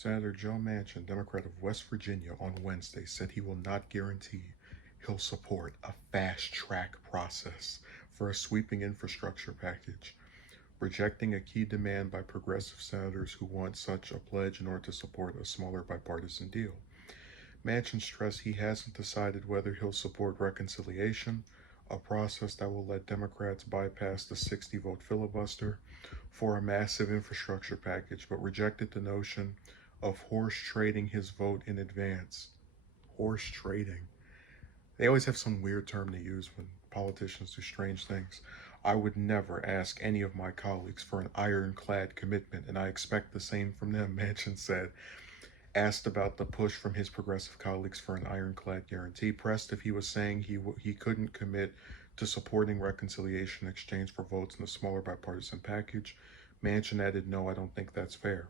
Senator Joe Manchin, Democrat of West Virginia, on Wednesday said he will not guarantee he'll support a fast-track process for a sweeping infrastructure package, rejecting a key demand by progressive senators who want such a pledge in order to support a smaller bipartisan deal. Manchin stressed he hasn't decided whether he'll support reconciliation, a process that will let Democrats bypass the 60-vote filibuster, for a massive infrastructure package, but rejected the notion of horse trading his vote in advance. Horse trading. They always have some weird term to use when politicians do strange things. I would never ask any of my colleagues for an ironclad commitment, and I expect the same from them, Manchin said. Asked about the push from his progressive colleagues for an ironclad guarantee, pressed if he was saying he couldn't commit to supporting reconciliation in exchange for votes in the smaller bipartisan package, Manchin added, "No, I don't think that's fair."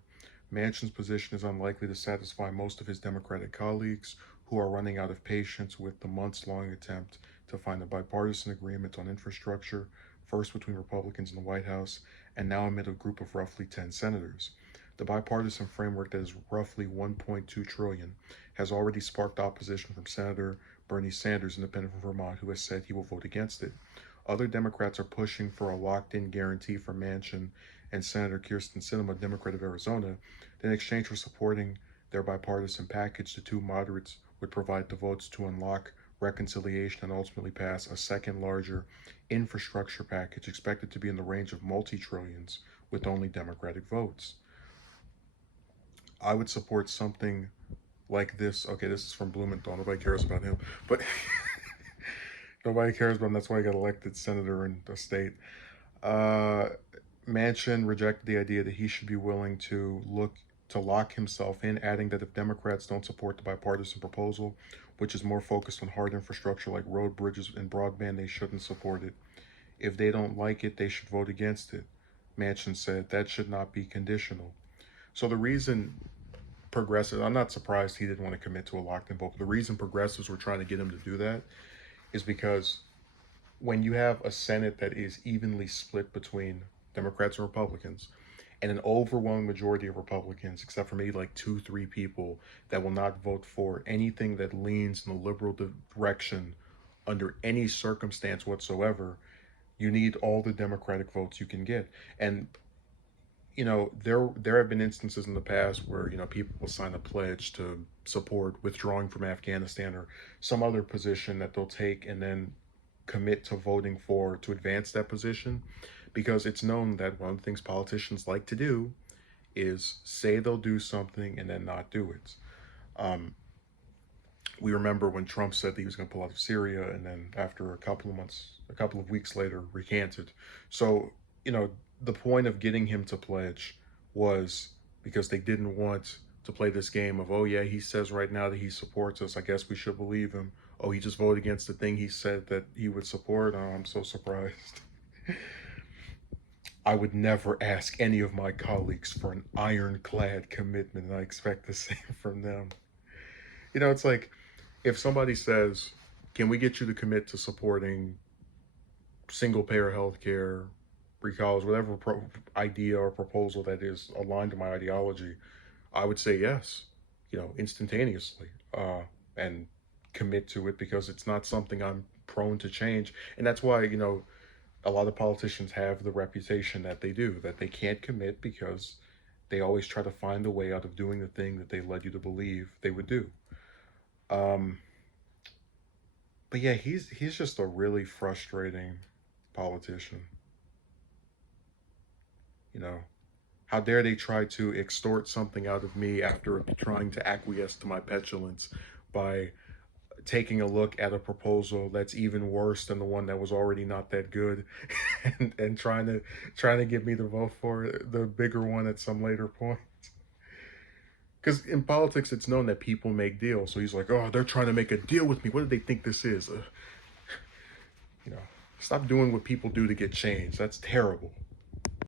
Manchin's position is unlikely to satisfy most of his Democratic colleagues, who are running out of patience with the months-long attempt to find a bipartisan agreement on infrastructure, first between Republicans in the White House, and now amid a group of roughly 10 senators. The bipartisan framework that is roughly $1.2 trillion has already sparked opposition from Senator Bernie Sanders, independent from Vermont, who has said he will vote against it. Other Democrats are pushing for a locked-in guarantee from Manchin and Senator Kyrsten Sinema, Democrat of Arizona, that in exchange for supporting their bipartisan package, the two moderates would provide the votes to unlock reconciliation and ultimately pass a second larger infrastructure package expected to be in the range of multi-trillions with only Democratic votes. I would support something like this. Okay, this is from Blumenthal. Nobody cares about him, but nobody cares about him. That's why he got elected senator in the state. Manchin rejected the idea that he should be willing to lock himself in, adding that if Democrats don't support the bipartisan proposal, which is more focused on hard infrastructure like road, bridges, and broadband, they shouldn't support it. If they don't like it, they should vote against it. Manchin said that should not be conditional. So the reason progressives, I'm not surprised he didn't want to commit to a locked-in vote, but the reason progressives were trying to get him to do that is because when you have a Senate that is evenly split between Democrats and Republicans, and an overwhelming majority of Republicans, except for maybe like 2-3 people, that will not vote for anything that leans in the liberal direction under any circumstance whatsoever, you need all the Democratic votes you can get. And there have been instances in the past where people will sign a pledge to support withdrawing from Afghanistan or some other position that they'll take, and then commit to voting for to advance that position, because it's known that one of the things politicians like to do is say they'll do something and then not do it. We remember when Trump said that he was going to pull out of Syria, and then after a couple of weeks later, recanted. So, the point of getting him to pledge was because they didn't want to play this game of, oh yeah, he says right now that he supports us, I guess we should believe him. Oh, he just voted against the thing he said that he would support. Oh, I'm so surprised. I would never ask any of my colleagues for an ironclad commitment, and I expect the same from them. It's like if somebody says, can we get you to commit to supporting single-payer health care, free college, whatever idea or proposal that is aligned to my ideology, I would say yes, instantaneously, and commit to it, because it's not something I'm prone to change. And that's why, a lot of politicians have the reputation that they do, that they can't commit because they always try to find a way out of doing the thing that they led you to believe they would do. But yeah, he's just a really frustrating politician. How dare they try to extort something out of me after trying to acquiesce to my petulance by taking a look at a proposal that's even worse than the one that was already not that good, and trying to get me to vote for the bigger one at some later point. Because in politics, it's known that people make deals. So he's like, oh, they're trying to make a deal with me. What do they think this is? You know, stop doing what people do to get change. That's terrible.